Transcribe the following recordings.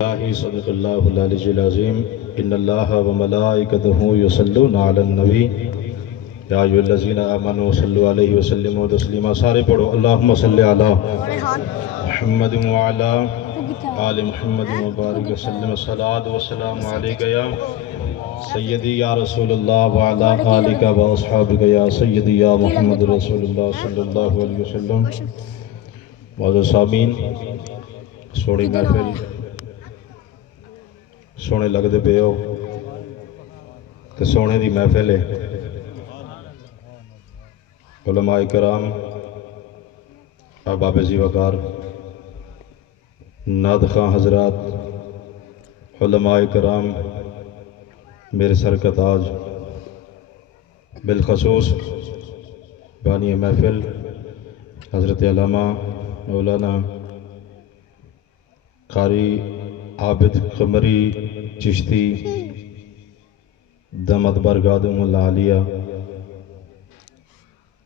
الله صدق الله العلي العظيم إن الله وملائكته يصلون على النبي يا أيها الذين آمنوا صلوا عليه وسلموا تسليما سارے پڑھو اللهم صل على محمد وعلى آل محمد وبارك وسلم الصلاة والسلام عليك يا سيدي يا رسول الله وعلى آلك وأصحابك يا سيدي يا محمد رسول الله صلى الله عليه وسلم معزز سامعین سونی محفل سونے لگتے پے ہو تو سونے دی محفل ہے علماء کرام احباب ذی وقار نعت خواں حضرات علماء کرام میرے سر کا تاج بالخصوص بانی محفل حضرت علامہ مولانا قاری عابد قمری چشتی دامت برگادم اللہ علیہ،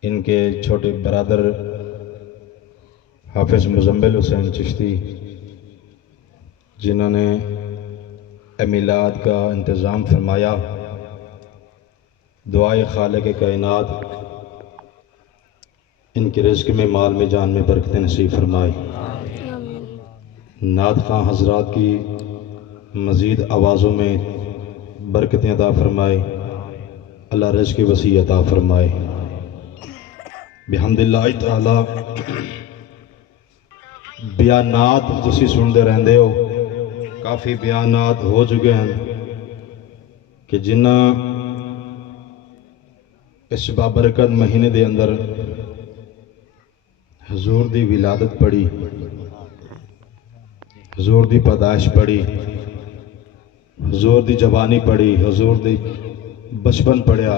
ان کے چھوٹے برادر حافظ مزمل حسین چشتی جنہوں نے میلاد کا انتظام فرمایا، دعائے خالق کائنات ان کے رزق میں مال میں جان میں برکت نصیب فرمائے، نعت خواں حضرات کی مزید آوازوں میں برکتیں عطا فرمائے، اللہ رزق وسیع عطا فرمائے بحمد اللہ تعالی۔ بیانات تسی سنتے رہندے ہو، کافی بیانات ہو چکے ہیں کہ جنہ اس بابرکت مہینے دے اندر حضور دی ولادت پڑھی، حضور دی پیدائش پڑھی، حضور دی جوانی پڑھی، حضور دی بچپن پڑھیا،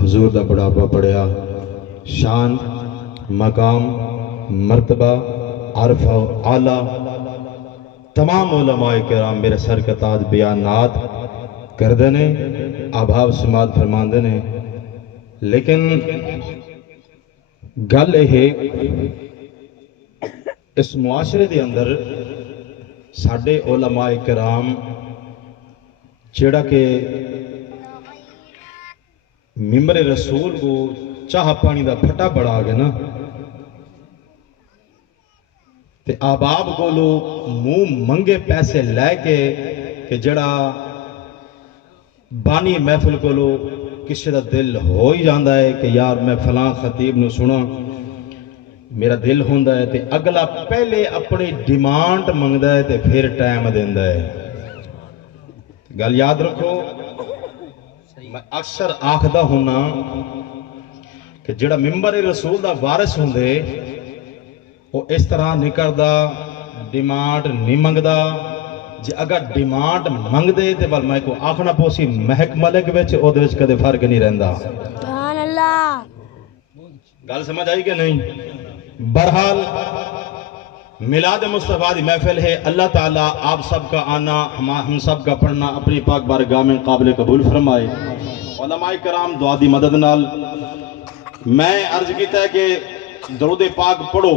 حضور دا بڑھاپا پڑھیا، شان مقام مرتبہ عرف و اعلیٰ تمام علماء کرام میرے سر کا تاج بیانات کردے نے، آبھاو سماعت فرماندے نے، لیکن گل ہے اس معاشرے دے اندر ساڑھے علماء کرام جڑا کہ ممبر رسول کو چاہ پانی دا پھٹا بڑھا گئے نا، تے آباب کو لو منہ منگے پیسے لے کے کہ جڑا بانی محفل کو لو کسی دا دل ہو ہی جاندہ ہے کہ یار میں فلاں خطیب نو سنا، میرا دل ہوندہ ہے تے اگلا پہلے اپنی ڈیمانڈ منگدہ ہے تے پھر ٹائم دیندہ ہے۔ گل یاد رکھو، میں اکثر آکھدہ ہونا کہ جڑا ممبر رسول دا وارث ہوندے وہ اس طرح نکردہ ڈیمانڈ نہیں منگدہ، جی اگر ڈیمانڈ منگ دے تے بل میں کو آکھنا پوسی محک ملک وچ او دے وچ کدے فرق نہیں رہندا۔ سبحان اللہ، گل سمجھ آئی کہ نہیں؟ برحال میلاد مصطفیٰ دی محفل ہے، اللہ تعالیٰ آپ سب کا آنا ہم سب کا پڑھنا اپنی پاک بارگاہ میں قابل قبول فرمائے۔ علماء کرام دعا دی مدد نال میں عرض کیتا ہے کہ درود پاک پڑھو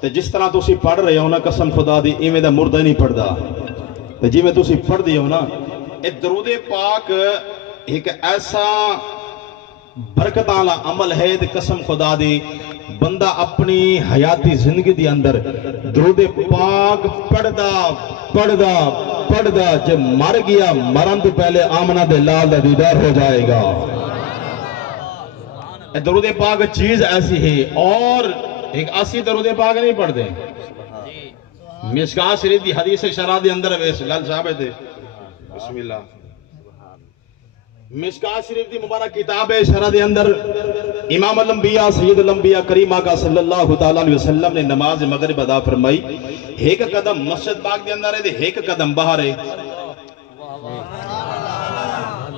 تے جس طرح تسی پڑھ رہے ہو نا قسم خدا دی ایویں دا مردہ نہیں پڑھ دا، تے جی میں تسی پڑھ دی ہو نا اے درود پاک ایک ایسا برکتاں لا عمل ہے تے قسم خدا دی بندہ اپنی حیاتی زندگی دی اندر درود پاک پڑھدا جب مر گیا مرن تو پہلے آمنہ دے لال دا دیدار ہو جائے گا۔ درود پاک چیز ایسی ہے، اور ایک اسی درود پاک نہیں پڑھ دیں۔ مشکاہ شریف دی حدیث شرح دی اندر ویس گل صاحب ہے بسم اللہ، مشکاہ شریف دی مبارک کتاب ہے شرح دے اندر امام الانبیاء سید الانبیاء کریم آقا صلی اللہ علیہ وسلم نے نماز مغرب ادا فرمائی، ایک قدم مسجد پاک دے اندر ہے ایک قدم باہر ہے۔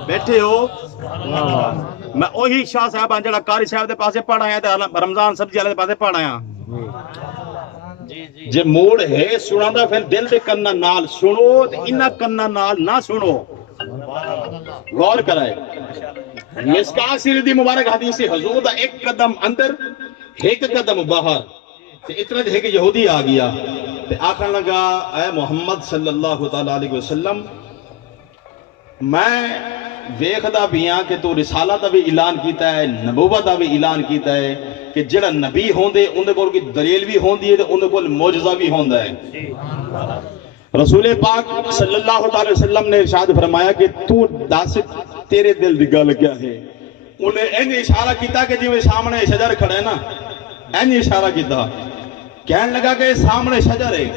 بیٹھے ہو میں اوہی شاہ صاحب جڑا قاری صاحب دے پاسے پڑھ آیا تے رمضان سبزی والے دے پاسے پڑھ آیا، جے موڑ ہے سنا دا پھر دل دے کننا نال سنو تے انہاں کننا نال نہ سنو، غور کرائے۔ مشکاہ شریف دی مبارک حدیث حضور دا ایک قدم اندر ایک قدم باہر، اتنا دیکھے کہ یہودی آ گیا تے آخر لگا اے محمد صلی اللہ تعالیٰ علیہ وسلم میں ویکھدا بھی ہاں کہ تو رسالت دا بھی اعلان کیتا ہے نبوت دا بھی اعلان کیتا ہے کہ جڑا نبی ہوندے اندے کول کوئی دلیل بھی ہوندی ہے تے اندے کول معجزہ بھی ہوندا ہے رسول پاک صلی اللہ تعالی وسلم نے ارشاد فرمایا کہ تو دس تیرے دل دی گل کیا ہے انہیں این اشارہ کیتا کہ جی وہ سامنے شجر کھڑا ہے نا این اشارہ کیتا کہنے لگا کہ سامنے شجر ہے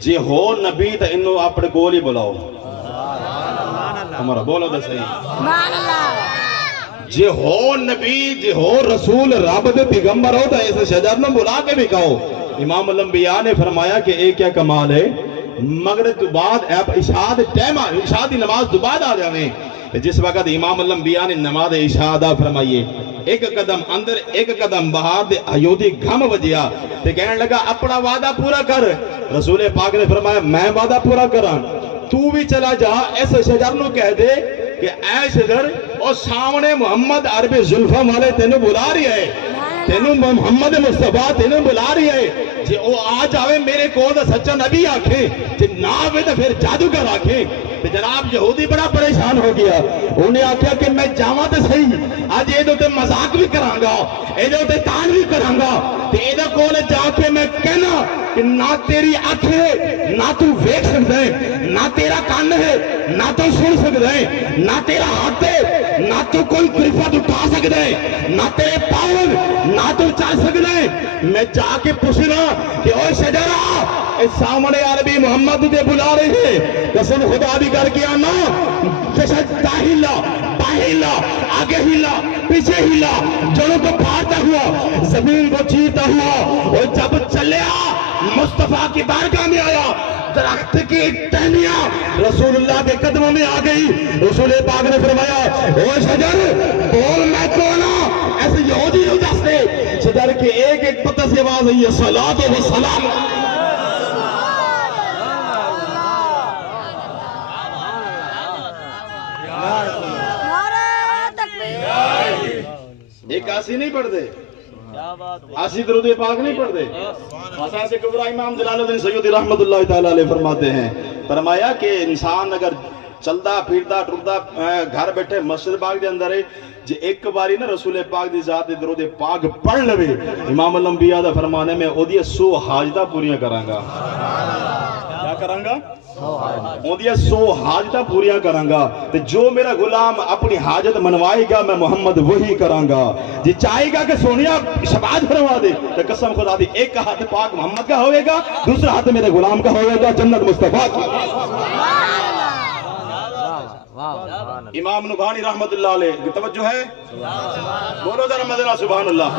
جی ہو نبی تو انہوں اپنے کول ہی بلاؤ ہمارا بولو تو صحیح جی ہو نبی جی ہو رسول رب دے پیغمبر ہو تو ایسے شجر نہ بلا کے بھی کہو امام الانبیاء نے فرمایا کہ ایک کیا کمال ہے مغرب تو بعد عشاء دی نماز تو بعد آ جانے جس وقت امام الانبیاء نے نماز عشاء ادا فرمائیے ایک قدم اندر ایک قدم باہر دے ایودی گھم وجیا تے کہنے لگا اپنا وعدہ پورا کر رسول پاک نے فرمایا میں وعدہ پورا کراں تو بھی چلا جا اس شجر نو کہہ دے کہ اے شجر اور سامنے محمد عربی زلفہ والے تینوں بلا رہی ہے تینوں محمد مصطفیٰ تینوں بلا رہی ہے جی وہ آ جاوے میرے کو دا سچا نبی آکھیں جی نہ آوے تو پھر جادوگر آکھیں تو جناب یہودی بڑا پریشان ہو گیا انہیں آکھیا کہ میں جاواں تے صحیح آج یہ دوتے مذاق بھی کراں گا یہ دوتے تان بھی کراں گا تو یہ دو کول جا کے میں کہنا کہ نہ تیری آنکھ ہے نہ تو ویکھ سکتا ہے نہ تیرا کان ہے نہ تو سن سکتا ہے نہ تیرا ہاتھ ہے نہ تو کوئی گرفت اٹھا سکتا ہے نہ تیرے پاؤں نہ تو چل سکتا ہے میں جا کے پوچھنا کہ اوہ شجرہ اس سامنے عربی محمد دے بلا رہے ہیں قسم خدا بھی کر کے آنا فشجدہ ہلا باہلا آگے ہلا پیچھے ہلا جنوں کو پھاڑتا ہوا زمین کو چیرتا ہوا اور جب چلیا مصطفیٰ کی بارگاہ میں آیا درخت کی ٹہنیاں رسول اللہ کے قدموں میں آ گئی رسول پاک نے فرمایا اوہ شجر بول میں کونا ایسے یہودی ہو جاستے شجر کے ایک ایک پتہ سے آواز ہے صلاۃ و سلام ایک آسی نہیں پڑھ دے آسی درود پاک نہیں پڑھ دے اساس کبریٰ امام جلال الدین سیوطی رحمت اللہ تعالیٰ علیہ فرماتے ہیں فرمایا کہ انسان اگر چلدا پھردا ٹردا گھر بیٹھے مسجد پاک دے اندر ہے جے ایک باری نا رسول پاک دی ذات درود پاک پڑھ لوے امام الانبیاء دا فرمانے میں اودی 100 حاجتاں پوریاں کراں گا کیا کراں گا اودی 100 حاجتاں پوریاں کراں گا تے جو میرا غلام اپنی حاجت منوائے گا میں محمد وہی کراں گا جی چاہے گا کہ سونیا شفاعت فرما دے تے قسم خدا دی ایک ہاتھ پاک محمد کا ہوئے گا دوسرا ہاتھ میرے غلام کا ہوئے گا جنت مصطفیٰ کی امام نبہانی رحمت اللہ علیہ توجہ ہے بولو ذرا مدینہ سبحان اللہ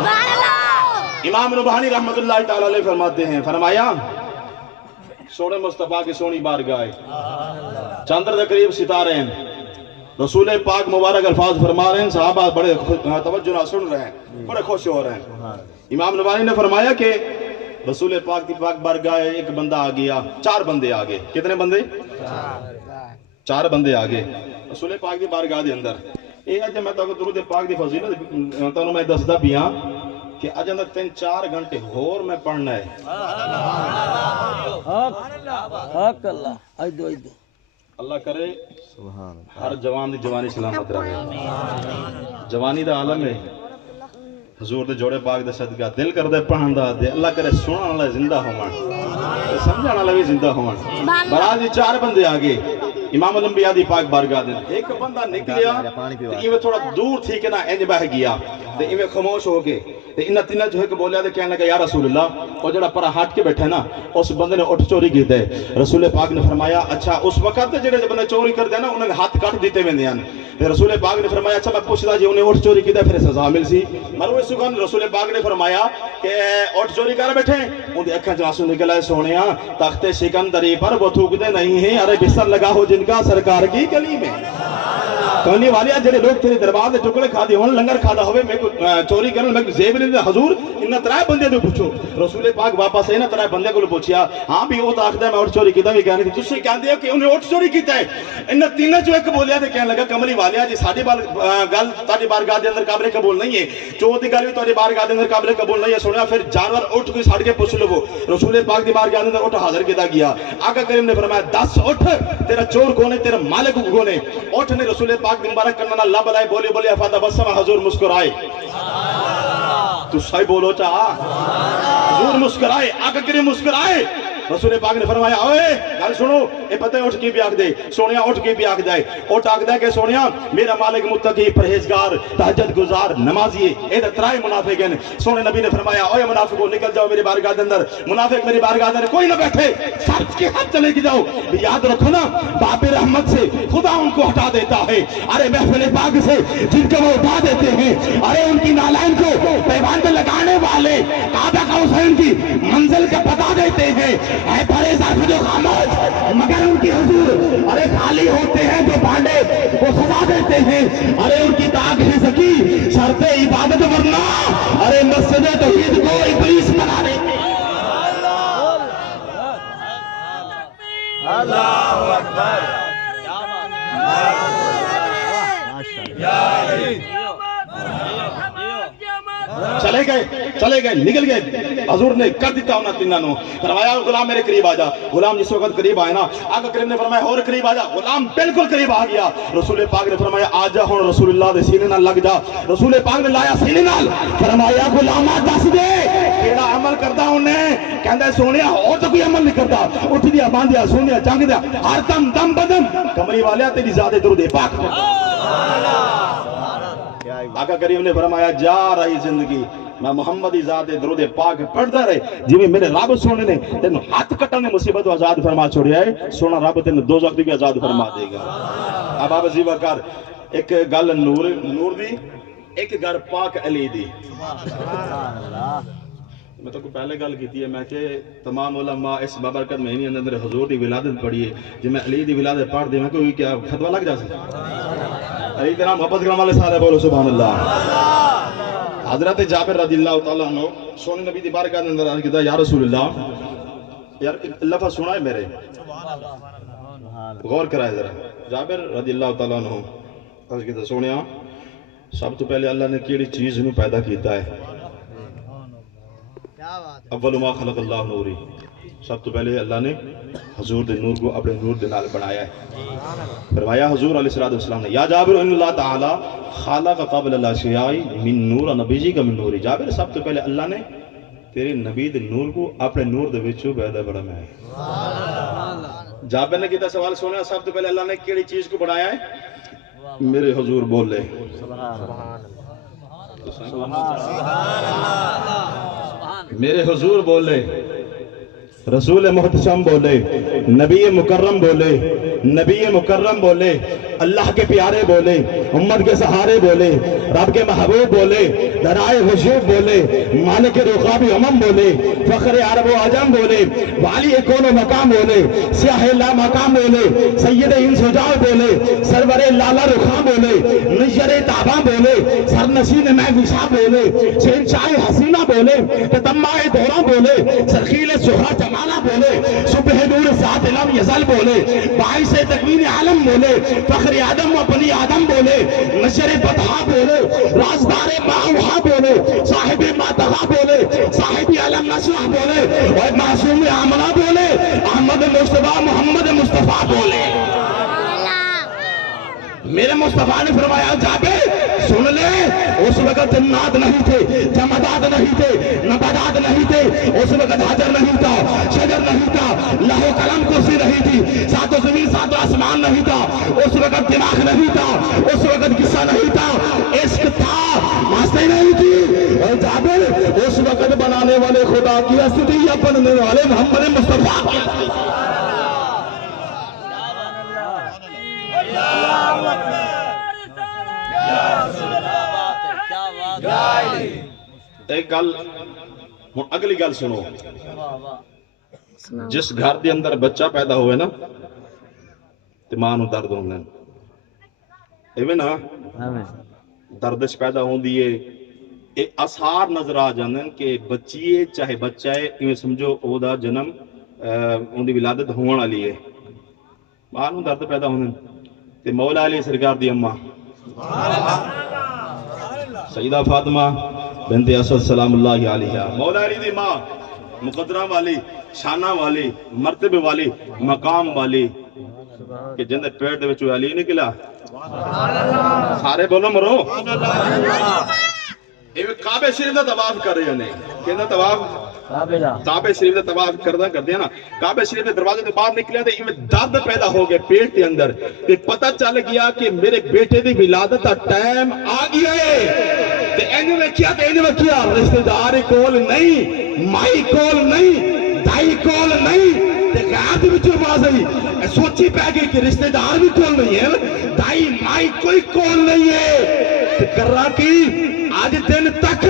امام نبہانی رحمت اللہ تعالی علیہ فرماتے ہیں فرمایا سونے مصطفیٰ کی سونی بارگاہ چاندر دے قریب ستارے ہیں رسول پاک مبارک الفاظ فرما رہے ہیں صحابہ بڑے توجہ سن رہے ہیں بڑے خوش ہو رہے ہیں امام نبہانی نے فرمایا کہ رسول پاک کی پاک بارگاہ ایک بندہ آ گیا 4 بندے آگے کتنے بندے 4 بندے آگے رسول پاک دی بارگاہ دے اندر اے اج میں تو درود پاک دی فضیلت تانوں میں دسدا پیاں کہ اج اندر 3-4 گھنٹے ہور میں پڑھنا ہے حق اللہ ایدو اللہ کرے ہر جوان دی جوانی سلامت رہے جوانی دا عالم ہے حضور دے جوڑے پاک دے صدقہ دل کر دے پڑھن دا دے اللہ کرے سنن والا زندہ ہون سمجھن والا بھی زندہ ہون برات دی 4 بندے آگے امام الانبیاء دی پاک بارگاہ دے ایک بندہ نکلیا تے ایویں تھوڑا دور تھی کہ نہ انج بہ گیا تے ایویں خاموش ہو کے تے انہاں تیناں جو ایک بولیا تے کہنے لگا یا رسول اللہ او جڑا پرا ہٹ کے بیٹھا نا اس بندے نے اٹھ چوری کیتا ہے رسول پاک نے فرمایا اچھا اس وقت جڑے بندے چوری کردے ہیں نا انہاں دے ہاتھ کٹ دتے ویندے ہیں تے رسول پاک نے فرمایا اچھا میں پوچھدا جی انہیں اٹھ چوری کیتا پھر سزا مل سی مروے سگن رسول پاک نے فرمایا کہ اٹھ چوری کر بیٹھے ان دی اکھاں چ آنسو نکل آئے سونیا تخت سکندری پر وہ تھوکتے نہیں ہیں ارے بستر لگا ہو جن کا سرکار کی گلی میں کہنے والے جڑے لوگ تیرے دربار دے ٹکڑے کھا دے ہون لنگر کھادا ہوئے میں کو چوری کرن میں کو زیب نہیں دے حضور انہاں ترائے بندے تو پوچھو رسول پاک واپس ہے نا ترائے بندے کو پوچھیا ہاں بھی وہ آکھدا ہے میں اٹھ چوری کیتا بھی کہنے تھی تسے کہندے ہو کہ انہیں اٹھ چوری کیتا ہے انہاں تینوں جو ایک بولیا تے کہنے لگا کملی والیا جی ساڈی گل تہاڈی بارگاہ دے اندر قابل قبول نہیں ہے چوتھ دی گل بھی تہاڈی بارگاہ دے اندر قابل قبول نہیں ہے سنیا پھر جانور اٹھ کے ساڑ کے پوچھ لو رسول پاک دی بارگاہ دے اندر اٹھ حاضر کیتا گیا آقا کریم نے فرمایا 10 اٹھ تیرا چور کون ہے تیرا مالک کون ہے اٹھ نے رسول پاک دی مبارک کرنا اللہ بلائے بولی بولی افادا بسما حضور مسکرائے تو صحیح بولو چاہا حضور مسکرائے آقا کریم مسکرائے رسول پاک نے فرمایا اوے گل سنو اے پتہ اٹھ کے بھی آکھ دے سونیا اٹھ کے بھی آکھ دے اٹھ آکھ دے کہ سونیا میرا مالک متقی پرہیزگار تہجد گزار نمازی اے تے ترائے منافق ہیں سونے نبی نے فرمایا اوے منافقو نکل جاؤ میری بارگاہ دے اندر منافق میری بارگاہ دے اندر کوئی نہ بیٹھے سب کے ہاتھ چلے کے جاؤ یاد رکھو نا باب رحمت سے خدا ان کو ہٹا دیتا ہے ارے محفل پاک سے جن کو وہ اٹھا دیتے ہیں ارے ان کی نالائن کو پیوان پہ لگانے والے کعبہ کا حسین کی منزل کا بتا دیتے ہیں اے پریزار جو خاموش مگر ان کی حضور ارے خالی ہوتے ہیں جو بانڈے وہ سزا دیتے ہیں ارے ان کی داغ ہے سکی شرط عبادت ورنہ ارے مسجد توحید کو ابلیس بنا دیتے ہیں اللہ اکبر چلے گئے نکل گئے حضور نے کر دیتا ہونا تینوں فرمایا غلام میرے قریب آجا غلام جس وقت قریب آئے نا آقا کریم نے فرمایا اور قریب آجا غلام بالکل قریب آ گیا رسول پاک نے فرمایا آجا ہون رسول اللہ دے سینے نال لگ جا رسول پاک نے لایا سینے نال فرمایا غلامہ دس دے کیڑا عمل کردا انہیں کہندا سونیا اور تو کوئی عمل نہیں کردا اٹھ دیا باندھیا سونیا جنگ دیا ہر دم دم بدم کمری والیا تیری ذات درود پاک آقا کریم نے فرمایا جا رہی زندگی میں محمدی ذات درود پاک پڑھتا رہے جی میرے رب سونے نے تینوں ہاتھ کٹن نے مصیبت آزاد فرما چھوڑیا ہے سونا رب تینوں دوزخ دی بھی آزاد فرما دے گا اب آپ زیبا کر ایک گل نور دی ایک گھر پاک علی دی میں تو کو پہلے گل کیتی ہے میں کہ تمام علماء اس بابرکت مہینے اندر حضور دی ولادت پڑھی ہے جی میں علی دی ولادت پڑھ دے میں کوئی کیا فتوہ لگ جا سکتا علی تیرا محبت کرام والے سارے بولو سبحان اللہ حضرت جابر رضی اللہ تعالیٰ عنہ سونے نبی دی بارگاہ کے اندر کہتا یا رسول اللہ یار لفظ سنا ہے میرے غور کرائے ذرا جابر رضی اللہ تعالیٰ عنہ کہتا سونیا سب تو پہلے اللہ نے کیڑی چیز نو پیدا کیتا ہے اول ما خلق اللہ نوری سب تو پہلے اللہ نے حضور دے نور کو اپنے نور دے نال بنایا ہے فرمایا حضور علیہ السلام نے یا جابر ان اللہ تعالی خالق قبل الاشیاء من نور نبی جی کا من نوری جابر سب تو پہلے اللہ نے تیرے نبی دے نور کو اپنے نور دے وچوں پیدا بنایا ہے جابر نے کیتا سوال سونا سب تو پہلے اللہ نے کیڑی چیز کو بنایا ہے میرے حضور بولے میرے حضور بولے رسول محتشم بولے نبی مکرم بولے نبی مکرم بولے اللہ کے پیارے بولے امت کے سہارے بولے رب کے محبوب بولے درائے خشوع بولے مالک رقاب امم بولے فخر عرب و عجم بولے والی کون و مقام بولے سیاہ لا مقام بولے سید انس و جان بولے سرور لالا رخام بولے نشر تاباں بولے سرنشین میں وشا بولے شہنشاہ حسینہ بولے تتمہ دورہ بولے سرخیل سہرہ جمالہ بولے صبح نور ذات لم یزل بولے باعث تکوین عالم بولے فخر آدم و بنی آدم بولے نشر بطحا بولے رازدار ماہوہا بولے صاحب ماتحا بولے صاحب علم نشرح بولے اور معصوم آمنہ بولے احمد مصطفیٰ محمد مصطفیٰ بولے میرے مصطفیٰ نے فرمایا جابر سن لے اس وقت جنات نہیں تھے جمادات نہیں تھے نباتات نہیں تھے اس وقت حجر نہیں تھا شجر نہیں تھا لوح قلم کرسی نہیں تھی ساتوں زمین ساتوں آسمان نہیں تھا اس وقت دماغ نہیں تھا اس وقت قصہ نہیں تھا عشق تھا ماستے نہیں تھی اور جابر اس وقت بنانے والے خدا کی استدی یا بننے والے محمد مصطفیٰ ایک گل اگلی گل سنو جس گھر دے اندر بچہ پیدا ہوئے نا تے ماں نو درد ہوندے ایویں نا دردش پیدا ہوندی ہے اے آثار نظر آ جاندے کہ بچیے چاہے بچہ ہے ایویں سمجھو او دا جنم اون دی ولادت ہون والی ہے ماں نوں درد پیدا ہوندے تے مولا علی سرکار دی اماں سیدہ فاطمہ بنت اسد سلام اللہ علیہا مولا علی دی ماں مقدرہ والی شانہ والی مرتبے والی مقام والی کہ جن دے پیٹ دے وچ علی نکلا سارے بولو مرو ایویں کعبہ شریف دا طواف کر رہے ہیں کہندا طواف کعبہ شریف دا طواف کردے نا کعبہ شریف دے دروازے تے باہر نکلیا تے ایویں درد پیدا ہو گئے پیٹ دے اندر تے پتہ چل گیا کہ میرے بیٹے دی ولادت دا ٹائم آ گیا ہے تے انہوں نے کیا رشتہ دار کول نہیں مائی کول نہیں دائی کول نہیں تے غیرت وچ آواز آئی سوچی پہ گئی کہ رشتہ دار بھی کول نہیں ہے دائی مائی کوئی کول نہیں ہے تے کرا کی آج دن تک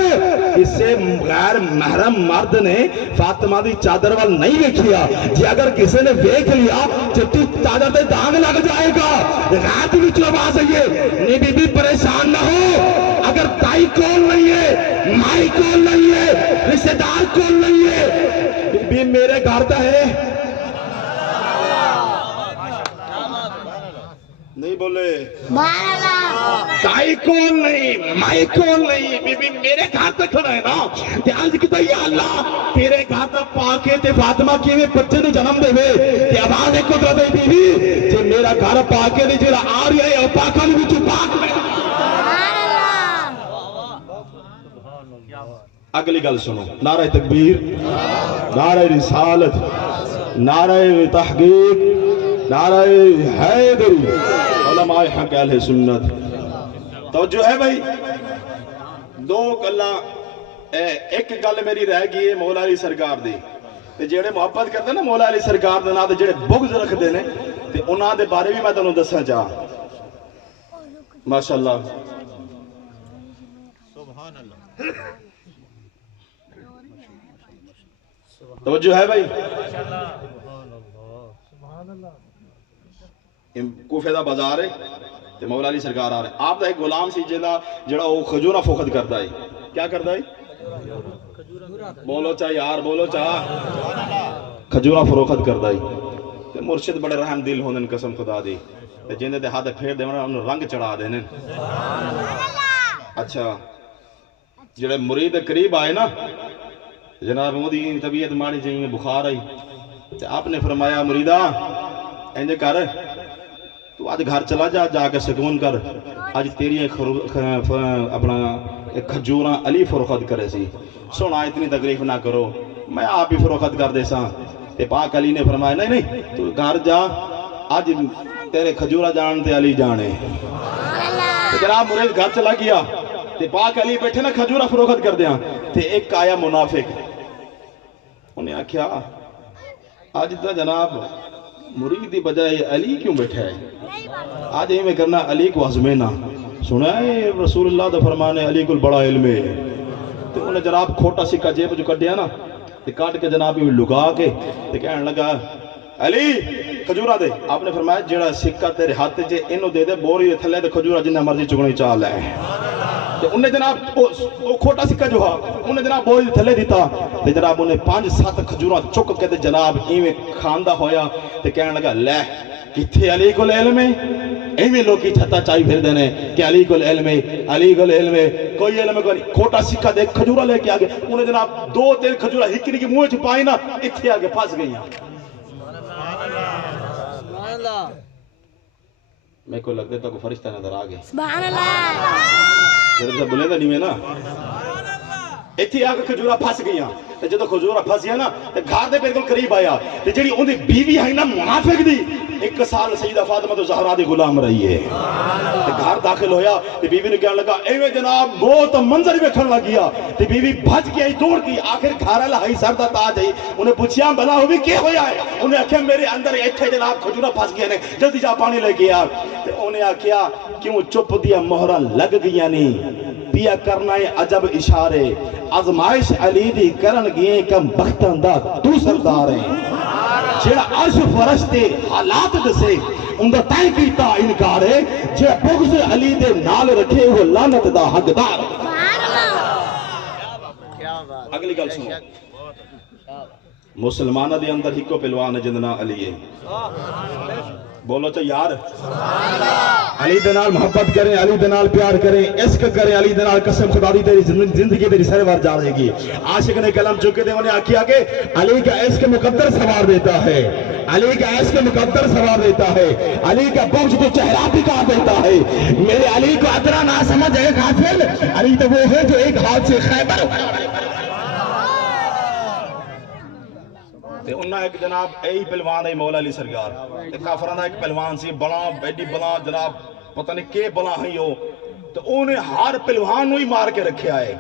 اسے غیر محرم مرد نے فاطمہ دی چادر وال نہیں ویکھیا جی اگر کسی نے ویکھ لیا چٹی چادر تے داغ لگ جائے گا غیرت وچ آواز آئیے نہیں بی بی پریشان نہ ہو اگر تائی کول نہیں ہے مائی کول نہیں ہے رشتہ دار کول نہیں ہے بی بی میرے گھر دا ہے نہیں بولے تائی کول نہیں مائی کول نہیں بی بی میرے گھر تک کھڑا ہے نا تے آج کتا یا اللہ تیرے گھر تک پاکے تے فاطمہ کیویں بچے نو جنم دے وے تے آواز ایک قدرت بی بی جے میرا گھر پاکے نے جڑا آ رہا ہے او پاکاں دے وچوں پاک میں اگلی گل سنو نعرہ تکبیر نعرہ رسالت نعرہ تحقیق نعرہ حیدری علماء حق اہل سنت توجہ ہے بھائی دو گلاں ایک گل میری رہ گئی ہے مولا علی سرکار دی تے جڑے محبت کرتے نا مولا علی سرکار دے نال تے جڑے بغض رکھدے نے تے انہاں دے بارے بھی میں تانوں دسنا چاہ ماشاءاللہ سبحان اللہ توجہ ہے بھائی کوفے دا بازار ہے تے مولا علی سرکار آ رہے آپ دا ایک غلام سی جڑا وہ کھجورا فوخت کرتا ہے کیا کرتا ہے بولو چاہ یار بولو چاہ کھجورا فروخت کرتا ہے تے مرشد بڑے رحم دل ہوندن قسم خدا دی تے جندے دے ہاتھ پھیر دیونا انہوں رنگ چڑھا دینے اچھا جڑے مرید قریب آئے نا جناب مودی طبیعت ماڑی چاہیے بخار آئی تے آپ نے فرمایا مریدہ اینجے کر تو آج گھر چلا جا کے سکون کر آج تیری اپنا کھجوراں علی فروخت کرے سی سونا اتنی تکلیف نہ کرو میں آپ ہی فروخت کر دے سا تے پاک علی نے فرمایا نہیں تو گھر جا آج تیرے کھجورا جان تے علی جانے جناب مرید گھر چلا گیا تے پاک علی بیٹھے نا کھجورا فروخت کر دیا تے ایک آیا منافق انہیں آکھیا آج تا جناب مرید دی بجائے علی کیوں بیٹھا ہے آج ہی میں کرنا علی کو عظمینا سنا ہے رسول اللہ دا فرمانے علی کو بڑا علم ہے تو انہیں جناب کھوٹا سکہ جیب جو کٹ دیا نا تو کاٹ کے جناب ہی لگا کے تو کہنے لگا علی کھجورا دے آپ نے فرمایا جڑا سکہ تیرے ہاتھ جے انہوں دے دے بوری تھلے دے کھجورا جنہ مرضی چکنے چال ہے تو انہیں جناب کھوٹا سکہ جو ہا انہیں جناب بوری تھلے دیتا تو جناب انہیں 5-7 کھجورا چک کے جناب ایویں کھاندہ ہویا تو کہنے لگا لے کتھے علی کو علم ہے ایویں لوگ کی چھتا چاہی پھر دینے کہ علی کو علم ہے علی کو علم ہے کوئی علم ہے کوئی کھوٹا سکہ دے کھجورا لے کے آگے انہیں جناب 2-3 کھجورا ہکری کی منہ چھپائی نا اتھے آگے پھنس گئی ہیں میں کو لگتا ہے کوئی فرشتہ نظر آگئے سبحان اللہ جب بلے دا نہیں میں نا ایتھی آگے کھجورا پھنس گئی ہیں جدو کھجورا پھنس گیا نا گھر دے بالکل قریب آیا جڑی ان دی بیوی ہے نا منافق دی 1 سال سیدہ فاطمہ زہرا دی غلام رہی ہے گھر داخل ہویا بیوی نے کہنے لگا ایویں جناب بہت منظر ویکھن لگ گیا بیوی بھج کے آئی دوڑ گئی آخر گھر والا ہائی سر دا تاج آئی انہیں پوچھیا بلا ہوئی کیا ہویا ہے انہیں آخیا میرے اندر ایتھے جناب کھجورا پھنس گیا نے جلدی جا پانی لے گیا انہیں آخیا کیوں چپ دیا مہرہ لگ گیا نہیں پیا کرنا ہے عجب اشارے آزمائش علی دی کرن گئے کم بختن دا تو سردار ہیں جڑا عرش فرشتے حالات دسے اندر تائیں کیتا انکار ہے جڑا بغض علی دے نال رکھے وہ لعنت دا حقدار اگلی گل سنو مسلمانہ دے اندر ہکو پہلوان ہے جندنا علی ہے بولو تو یار علی دنال محبت کریں علی دنال پیار کریں عشق کریں علی دنال قسم خدا دی تیری زندگی تیری سر بار جا رہے گی عاشق نے کلام چکے تھے انہیں آکھیا کہ علی کا عشق مقدر سوار دیتا ہے علی کا عشق مقدر سوار دیتا ہے علی کا بغض تو چہرہ بکا دیتا ہے میرے علی کو ادرا نہ سمجھ ایک غافل علی تو وہ ہے جو ایک ہاتھ سے خیبر تے انہاں ایک جناب ایہی پہلوان ہے مولا علی سرکار تے کافرانہ ایک پہلوان سی بڑا بیڈی بڑا جناب پتہ نہیں کہ بڑا ہی ہو تو انہیں ہر پہلوان نو ہی مار کے رکھیا ہے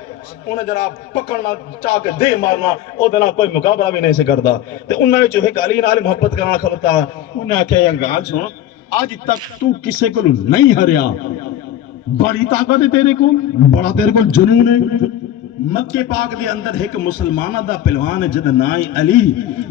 انہیں جناب پکڑنا چاہ کے دے مارنا او دنا کوئی مقابلہ بھی نہیں سے کردا تے انہاں وچ ایک علی نال محبت کرنا کھلتا انہیں آکھیا یہ گال سن آج تک تو کسے کو نہیں ہریا بڑی طاقت ہے تیرے کو بڑا تیرے کو جنون ہے مکہ پاک دے اندر ایک مسلمانہ دا پہلوان ہے جد نائی علی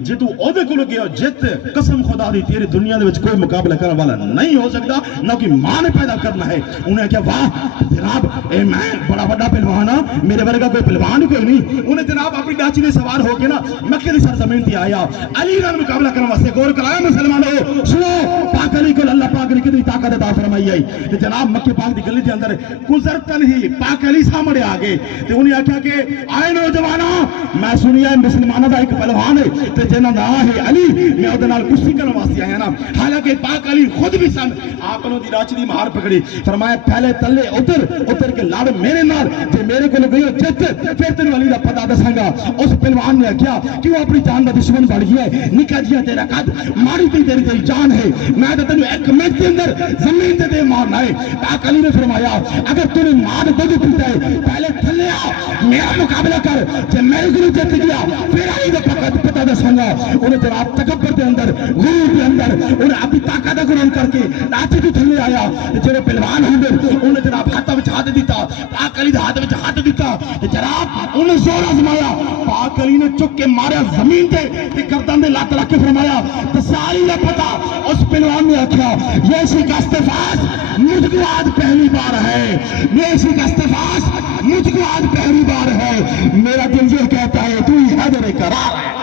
جدو عہدے کو لگیا جت قسم خدا دی تیرے دنیا دے وچ کوئی مقابلہ کرنے والا نہیں ہو سکتا نہ کہ ماں نے پیدا کرنا ہے انہیں کہا واہ جناب اے میں بڑا بڑا پہلوان ہاں میرے ورگا کوئی پہلوان کوئی نہیں انہیں جناب اپنی ڈاچی نے سوار ہو کے نا مکہ دی سرزمین تے آیا علی نال مقابلہ کرنے واسطے غور کرایا مسلمانوں سنو پاک علی کو اللہ پاک نے کتنی طاقت عطا فرمائی ہے تے جناب مکہ پاک دی گلی دے اندر گزرتن ہی پاک علی سامنے آ گئے تے انہیں آکھیا کہ آئے نوجوانوں میں سنیا مسلمانوں دا ایک پہلوان ہے تے جنہ نام ہے علی میں اودے نال کشتی کرن واسطے آیا نا حالانکہ پاک علی خود بھی سن آپ نے دی راچ دی مہار پکڑی فرمایا پہلے تلے اتر کے لڑ میرے نال تے میرے کو گئی جت پھر تینوں علی دا پتہ دساں گا اس پہلوان نے کہا کہ وہ اپنی جان دا دشمن بن گیا ہے نکا جیا تیرا قد ماری تیری جان ہے میں تے تینوں ایک منٹ دے اندر زمین تے دے مارنا ہے پاک علی نے فرمایا اگر تو نے مار دے پیتا ہے پہلے تھلے آ میرا مقابلہ کر جب میرے گروہ جت گیا پھر علی دا پتہ دساں گا انہیں جناب تکبر دے اندر غرور دے اندر انہیں اپنی طاقت گرہن کر کے لاٹھی تو تھلے آیا جڑے پہلوان ہوندے انہیں جناب ہاتھ وچ ہاتھ دیتا پاک علی دے ہاتھ وچ ہاتھ دیتا جناب انہیں زور آزمایا پاک علی نے چک کے ماریا زمین تے گردن دے لات رکھ کے فرمایا تسالی دا پتہ اس پہلوان نے آکھیا یہ شکست فاس مجھ کو آج پہلی بار ہے یہ شکست فاس مجھ کو آج پہلی بار ہے میرا دل یہ کہتا ہے تو ہی حیدر کرار ہے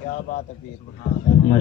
کیا بات ہے